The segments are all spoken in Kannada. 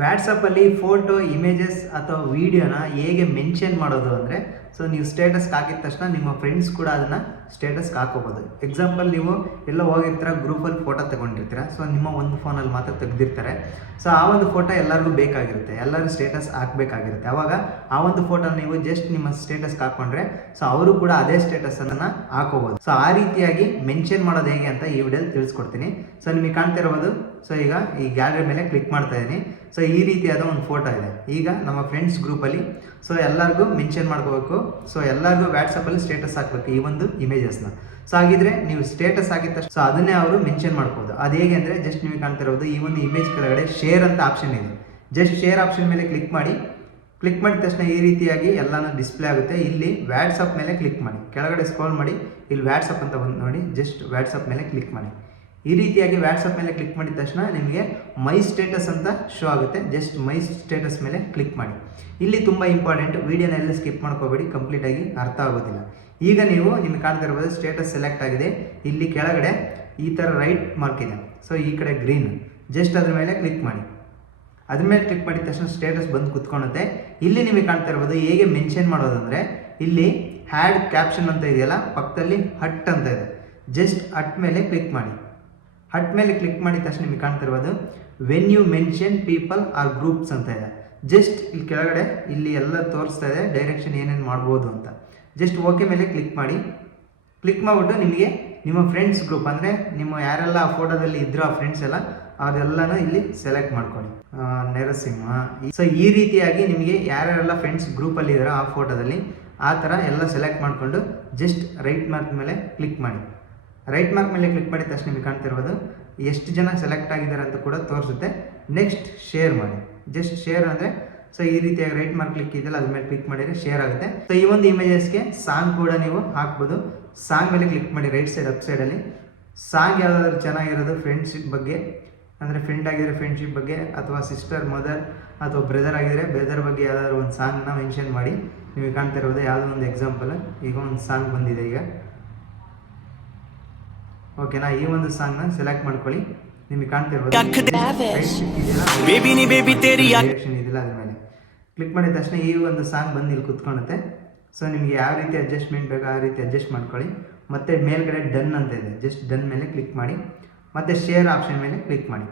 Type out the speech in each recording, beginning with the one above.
ವ್ಯಾಟ್ಸಪ್ಪಲ್ಲಿ ಫೋಟೋ, ಇಮೇಜಸ್ ಅಥವಾ ವೀಡಿಯೋನ ಹೇಗೆ ಮೆನ್ಷನ್ ಮಾಡೋದು ಅಂದರೆ, ಸೊ ನೀವು ಸ್ಟೇಟಸ್ಗೆ ಹಾಕಿದ ತಕ್ಷಣ ನಿಮ್ಮ ಫ್ರೆಂಡ್ಸ್ ಕೂಡ ಅದನ್ನು ಸ್ಟೇಟಸ್ಗೆ ಹಾಕೋಬೋದು. ಎಕ್ಸಾಂಪಲ್, ನೀವು ಎಲ್ಲ ಹೋಗಿರ್ತೀರ, ಗ್ರೂಪಲ್ಲಿ ಫೋಟೋ ತೊಗೊಂಡಿರ್ತೀರ, ಸೊ ನಿಮ್ಮ ಒಂದು ಫೋನಲ್ಲಿ ಮಾತ್ರ ತೆಗೆದಿರ್ತಾರೆ. ಸೊ ಆ ಒಂದು ಫೋಟೋ ಎಲ್ಲರಿಗೂ ಬೇಕಾಗಿರುತ್ತೆ, ಎಲ್ಲರೂ ಸ್ಟೇಟಸ್ ಹಾಕಬೇಕಾಗಿರುತ್ತೆ. ಆವಾಗ ಆ ಒಂದು ಫೋಟೋನ ನೀವು ಜಸ್ಟ್ ನಿಮ್ಮ ಸ್ಟೇಟಸ್ಗೆ ಹಾಕ್ಕೊಂಡ್ರೆ ಸೊ ಅವರು ಕೂಡ ಅದೇ ಸ್ಟೇಟಸನ್ನು ಹಾಕೋಬೋದು. ಸೊ ಆ ರೀತಿಯಾಗಿ ಮೆನ್ಷನ್ ಮಾಡೋದು ಹೇಗೆ ಅಂತ ಈ ವಿಡಿಯೋದಲ್ಲಿ ತಿಳಿಸ್ಕೊಡ್ತೀನಿ. ಸೊ ನಿಮಗೆ ಕಾಣ್ತಿರ್ಬೋದು, ಸೊ ಈಗ ಈ ಗ್ಯಾಲರಿ ಮೇಲೆ ಕ್ಲಿಕ್ ಮಾಡ್ತಾ ಇದ್ದೀನಿ. ಸೊ ಈ ರೀತಿಯಾದ ಒಂದು ಫೋಟೋ ಇದೆ. ಈಗ ನಮ್ಮ ಫ್ರೆಂಡ್ಸ್ ಗ್ರೂಪಲ್ಲಿ ಸೊ ಎಲ್ಲರಿಗೂ ಮೆನ್ಷನ್ ಮಾಡ್ಕೋಬೇಕು. ಸೊ ಎಲ್ಲರಿಗೂ ವ್ಯಾಟ್ಸಪ್ಪಲ್ಲಿ ಸ್ಟೇಟಸ್ ಹಾಕಬೇಕು ಈ ಒಂದು ಇಮೇಜಸ್ನ. ಸೊ ಹಾಗಿದ್ರೆ ನೀವು ಸ್ಟೇಟಸ್ ಹಾಕಿದ ತಕ್ಷಣ ಸೊ ಅದನ್ನೇ ಅವರು ಮೆನ್ಷನ್ ಮಾಡ್ಬೋದು. ಅದು ಹೇಗೆ ಅಂದರೆ, ಜಸ್ಟ್ ನಿಮಗೆ ಕಾಣ್ತಿರೋದು ಈ ಒಂದು ಇಮೇಜ್ ಕೆಳಗಡೆ ಶೇರ್ ಅಂತ ಆಪ್ಷನ್ ಇದೆ. ಜಸ್ಟ್ ಶೇರ್ ಆಪ್ಷನ್ ಮೇಲೆ ಕ್ಲಿಕ್ ಮಾಡಿದ ತಕ್ಷಣ ಈ ರೀತಿಯಾಗಿ ಎಲ್ಲಾನು ಡಿಸ್ಪ್ಲೇ ಆಗುತ್ತೆ. ಇಲ್ಲಿ ವ್ಯಾಟ್ಸಪ್ ಮೇಲೆ ಕ್ಲಿಕ್ ಮಾಡಿ, ಕೆಳಗಡೆ ಸ್ಕ್ರೋಲ್ ಮಾಡಿ, ಇಲ್ಲಿ ವ್ಯಾಟ್ಸಪ್ ಅಂತ ಬಂದು ನೋಡಿ, ಜಸ್ಟ್ ವ್ಯಾಟ್ಸಪ್ ಮೇಲೆ ಕ್ಲಿಕ್ ಮಾಡಿ. ಈ ರೀತಿಯಾಗಿ ವ್ಯಾಟ್ಸಪ್ ಮೇಲೆ ಕ್ಲಿಕ್ ಮಾಡಿದ ತಕ್ಷಣ ನಿಮಗೆ ಮೈ ಸ್ಟೇಟಸ್ ಅಂತ ಶೋ ಆಗುತ್ತೆ. ಜಸ್ಟ್ ಮೈ ಸ್ಟೇಟಸ್ ಮೇಲೆ ಕ್ಲಿಕ್ ಮಾಡಿ. ಇಲ್ಲಿ ತುಂಬ ಇಂಪಾರ್ಟೆಂಟ್, ವೀಡಿಯೋನ ಎಲ್ಲ ಸ್ಕಿಪ್ ಮಾಡ್ಕೋಬೇಡಿ, ಕಂಪ್ಲೀಟಾಗಿ ಅರ್ಥ ಆಗೋದಿಲ್ಲ. ಈಗ ನಿಮಗೆ ಕಾಣ್ತಿರ್ಬೋದು ಸ್ಟೇಟಸ್ ಸೆಲೆಕ್ಟ್ ಆಗಿದೆ. ಇಲ್ಲಿ ಕೆಳಗಡೆ ಈ ಥರ ರೈಟ್ ಮಾರ್ಕ್ ಇದೆ, ಸೊ ಈ ಕಡೆ ಗ್ರೀನ್, ಜಸ್ಟ್ ಅದ್ರ ಮೇಲೆ ಕ್ಲಿಕ್ ಮಾಡಿ. ಅದ್ರ ಮೇಲೆ ಕ್ಲಿಕ್ ಮಾಡಿದ ತಕ್ಷಣ ಸ್ಟೇಟಸ್ ಬಂದು ಕುತ್ಕೊಳುತ್ತೆ. ಇಲ್ಲಿ ನಿಮಗೆ ಕಾಣ್ತಾ ಇರ್ಬೋದು ಹೇಗೆ ಮೆನ್ಷನ್ ಮಾಡೋದಂದರೆ, ಇಲ್ಲಿ ಹ್ಯಾಡ್ ಕ್ಯಾಪ್ಷನ್ ಅಂತ ಇದೆಯಲ್ಲ, ಪಕ್ಕದಲ್ಲಿ ಹಟ್ ಅಂತ ಇದೆ. ಜಸ್ಟ್ ಹಟ್ ಮೇಲೆ ಕ್ಲಿಕ್ ಮಾಡಿ. ಹಟ್ ಮೇಲೆ ಕ್ಲಿಕ್ ಮಾಡಿದ ತಕ್ಷಣ ನಿಮಗೆ ಕಾಣ್ತಿರ್ಬೋದು when you mention people or groups ಅಂತ ಇದೆ. ಜಸ್ಟ್ ಇಲ್ಲಿ ಕೆಳಗಡೆ ಇಲ್ಲಿ ಎಲ್ಲ ತೋರಿಸ್ತಾ ಇದೆ ಡೈರೆಕ್ಷನ್ ಏನೇನು ಮಾಡ್ಬೋದು ಅಂತ. ಜಸ್ಟ್ ಓಕೆ ಮೇಲೆ ಕ್ಲಿಕ್ ಮಾಡಿ. ಕ್ಲಿಕ್ ಮಾಡಿಬಿಟ್ಟು ನಿಮಗೆ ನಿಮ್ಮ ಫ್ರೆಂಡ್ಸ್ ಗ್ರೂಪ್ ಅಂದರೆ ನಿಮ್ಮ ಯಾರೆಲ್ಲ ಆ ಫೋಟೋದಲ್ಲಿ ಇದ್ರೋ ಆ ಫ್ರೆಂಡ್ಸ್ ಎಲ್ಲ ಅದೆಲ್ಲನೂ ಇಲ್ಲಿ ಸೆಲೆಕ್ಟ್ ಮಾಡ್ಕೊಳ್ಳಿ. ನರಸಿಂಹ. ಸೊ ಈ ರೀತಿಯಾಗಿ ನಿಮಗೆ ಯಾರ್ಯಾರೆಲ್ಲ ಫ್ರೆಂಡ್ಸ್ ಗ್ರೂಪಲ್ಲಿ ಇದ್ದಾರೋ ಆ ಫೋಟೋದಲ್ಲಿ ಆ ಥರ ಎಲ್ಲ ಸೆಲೆಕ್ಟ್ ಮಾಡಿಕೊಂಡು ಜಸ್ಟ್ ರೈಟ್ ಮಾರ್ಕ್ ಮೇಲೆ ಕ್ಲಿಕ್ ಮಾಡಿ. ರೈಟ್ ಮಾರ್ಕ್ ಮೇಲೆ ಕ್ಲಿಕ್ ಮಾಡಿದ ತಕ್ಷಣ ನಿಮಗೆ ಕಾಣ್ತಿರ್ಬೋದು ಎಷ್ಟು ಜನ ಸೆಲೆಕ್ಟ್ ಆಗಿದ್ದಾರೆ ಅಂತ ಕೂಡ ತೋರಿಸುತ್ತೆ. ನೆಕ್ಸ್ಟ್ ಶೇರ್ ಮಾಡಿ. ಜಸ್ಟ್ ಶೇರ್ ಅಂದರೆ ಸೊ ಈ ರೀತಿಯಾಗಿ ರೈಟ್ ಮಾರ್ಕ್ ಕ್ಲಿಕ್ ಇದೆಯಲ್ಲ ಅದ್ರ ಮೇಲೆ ಕ್ಲಿಕ್ ಮಾಡಿದರೆ ಶೇರ್ ಆಗುತ್ತೆ. ಸೊ ಈ ಒಂದು ಇಮೇಜಸ್ಗೆ ಸಾಂಗ್ ಕೂಡ ನೀವು ಹಾಕ್ಬೋದು. ಸಾಂಗ್ ಮೇಲೆ ಕ್ಲಿಕ್ ಮಾಡಿ ರೈಟ್ ಸೈಡ್ ಅಪ್ ಸೈಡಲ್ಲಿ ಸಾಂಗ್ ಯಾವುದಾದ್ರೂ ಚೆನ್ನಾಗಿರೋದು ಫ್ರೆಂಡ್ಶಿಪ್ ಬಗ್ಗೆ, ಅಂದರೆ ಫ್ರೆಂಡ್ ಆಗಿದ್ರೆ ಫ್ರೆಂಡ್ಶಿಪ್ ಬಗ್ಗೆ, ಅಥವಾ ಸಿಸ್ಟರ್, ಮದರ್ ಅಥವಾ ಬ್ರದರ್ ಆಗಿದ್ರೆ ಬ್ರದರ್ ಬಗ್ಗೆ ಯಾವುದಾದ್ರು ಒಂದು ಸಾಂಗ್ನ ಮೆನ್ಷನ್ ಮಾಡಿ. ನಿಮಗೆ ಕಾಣ್ತಿರ್ಬೋದು ಯಾವುದೋ ಒಂದು ಎಕ್ಸಾಂಪಲ್, ಈಗ ಒಂದು ಸಾಂಗ್ ಬಂದಿದೆ. ಈಗ ಓಕೆನಾ, ಈ ಒಂದು ಸಾಂಗ್ನ ಸೆಲೆಕ್ಟ್ ಮಾಡ್ಕೊಳ್ಳಿ. ನಿಮಗೆ ಕಾಣ್ತಿರ್ಬೋದು ಡೈರೆಕ್ಷನ್ ಇದೆಯಲ್ಲ ಅದ್ರ ಮೇಲೆ ಕ್ಲಿಕ್ ಮಾಡಿದ ತಕ್ಷಣ ಈ ಒಂದು ಸಾಂಗ್ ಬಂದು ಇಲ್ಲಿ ಕುತ್ಕೊಳ್ಳುತ್ತೆ. ಸೊ ನಿಮಗೆ ಯಾವ ರೀತಿ ಅಡ್ಜಸ್ಟ್ಮೆಂಟ್ ಬೇಕೋ ಆ ರೀತಿ ಅಡ್ಜಸ್ಟ್ ಮಾಡ್ಕೊಳ್ಳಿ. ಮತ್ತು ಮೇಲ್ಗಡೆ ಡನ್ ಅಂತ ಇದೆ, ಜಸ್ಟ್ ಡನ್ ಮೇಲೆ ಕ್ಲಿಕ್ ಮಾಡಿ. ಮತ್ತು ಶೇರ್ ಆಪ್ಷನ್ ಮೇಲೆ ಕ್ಲಿಕ್ ಮಾಡಿ.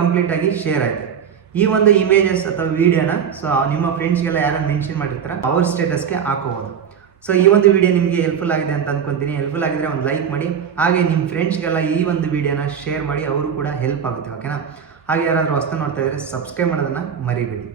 ಕಂಪ್ಲೀಟಾಗಿ ಶೇರ್ ಆಯಿತು ಈ ಒಂದು ಇಮೇಜಸ್ ಅಥವಾ ವಿಡಿಯೋನ. ಸೊ ನಿಮ್ಮ ಫ್ರೆಂಡ್ಸ್ಗೆಲ್ಲ ಯಾರು ಮೆನ್ಷನ್ ಮಾಡಿರ್ತಾರೆ ಅವ್ರ ಸ್ಟೇಟಸ್ಗೆ ಹಾಕೋಬೋದು. ಸೊ ಈ ಒಂದು ವಿಡಿಯೋ ನಿಮಗೆ ಹೆಲ್ಪ್ಫುಲ್ ಆಗಿದೆ ಅಂತ ಅಂದ್ಕೊತೀನಿ. ಹೆಲ್ಪ್ಫುಲ್ ಆಗಿದ್ರೆ ಒಂದು ಲೈಕ್ ಮಾಡಿ, ಹಾಗೆ ನಿಮ್ಮ ಫ್ರೆಂಡ್ಸ್ಗೆಲ್ಲ ಈ ಒಂದು ವಿಡಿಯೋನ ಶೇರ್ ಮಾಡಿ, ಅವರು ಕೂಡ ಹೆಲ್ಪ್ ಆಗುತ್ತೆ. ಓಕೆನಾ. ಹಾಗೆ ಯಾರಾದರೂ ಹೊಸ್ತು ನೋಡ್ತಾ ಇದ್ದರೆ ಸಬ್ಸ್ಕ್ರೈಬ್ ಮಾಡೋದನ್ನು ಮರಿಬೇಡಿ.